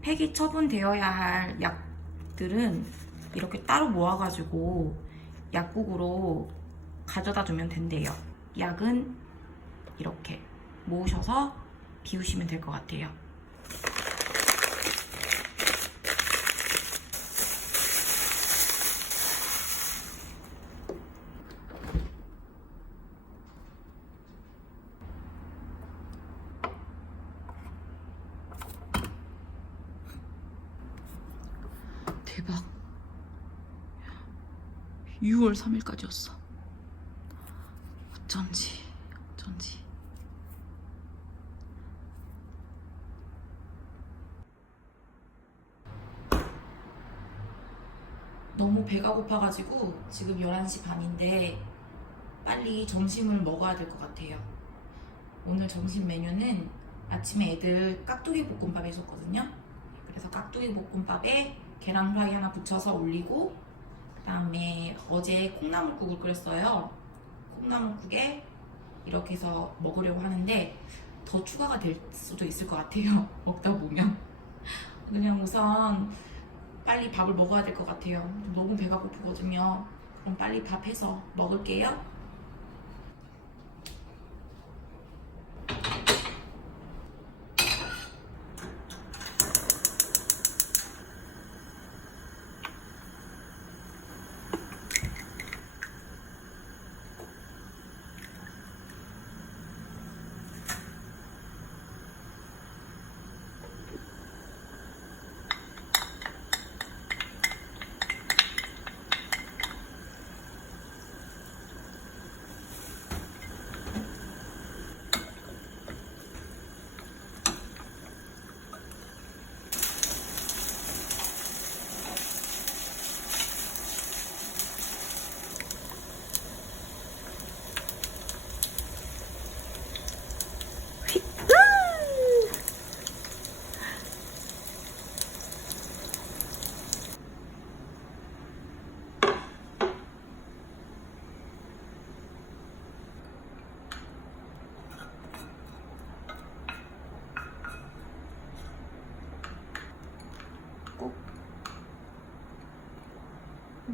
폐기 처분되어야 할 약들은 이렇게 따로 모아가지고 약국으로 가져다 주면 된대요. 약은 이렇게 모으셔서 비우시면 될 것 같아요. 대박. 6월 3일까지였어. 어쩐지. 너무 배가 고파가지고 지금 11시 반인데 빨리 점심을 먹어야 될 것 같아요. 오늘 점심 메뉴는 아침에 애들 깍두기 볶음밥 해줬거든요. 그래서 깍두기 볶음밥에 계란 후라이 하나 붙여서 올리고, 그 다음에 어제 콩나물국을 끓였어요. 콩나물국에 이렇게 해서 먹으려고 하는데 더 추가가 될 수도 있을 것 같아요. 먹다 보면. 그냥 우선 빨리 밥을 먹어야 될 것 같아요. 너무 배가 고프거든요. 그럼 빨리 밥 해서 먹을게요.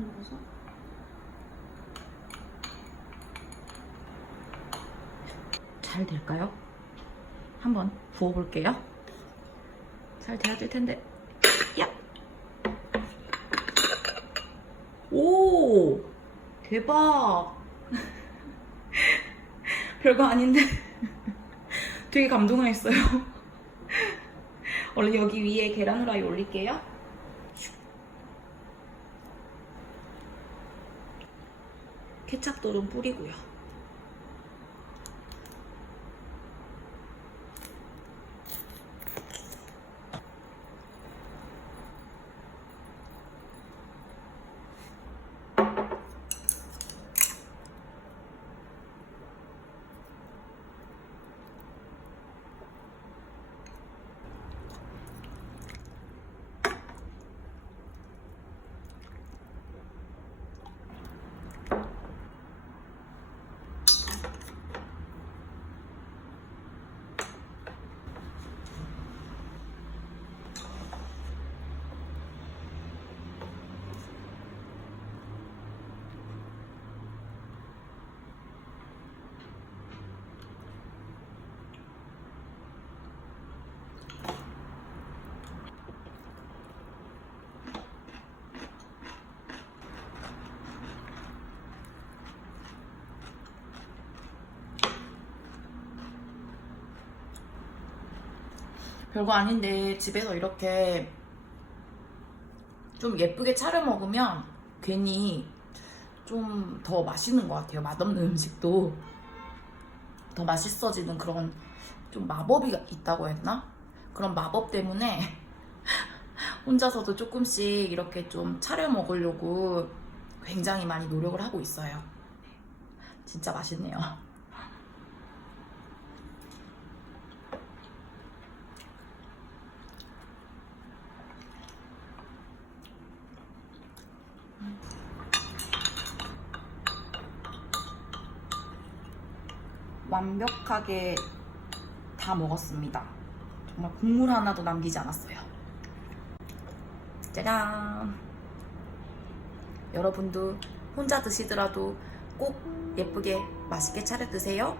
넣어서 잘 될까요? 한번 부어볼게요. 잘 돼야 될 텐데. 야! 오! 대박! 별거 아닌데 되게 감동을 했어요. 얼른 여기 위에 계란 후라이 올릴게요. 케찹도좀 뿌리고요. 별거 아닌데 집에서 이렇게 좀 예쁘게 차려 먹으면 괜히 좀 더 맛있는 것 같아요. 맛없는 음식도 더 맛있어지는 그런 좀 마법이 있다고 했나? 그런 마법 때문에 혼자서도 조금씩 이렇게 좀 차려 먹으려고 굉장히 많이 노력을 하고 있어요. 진짜 맛있네요. 완벽하게 다 먹었습니다. 정말 국물 하나도 남기지 않았어요. 짜잔! 여러분도 혼자 드시더라도 꼭 예쁘게 맛있게 차려 드세요.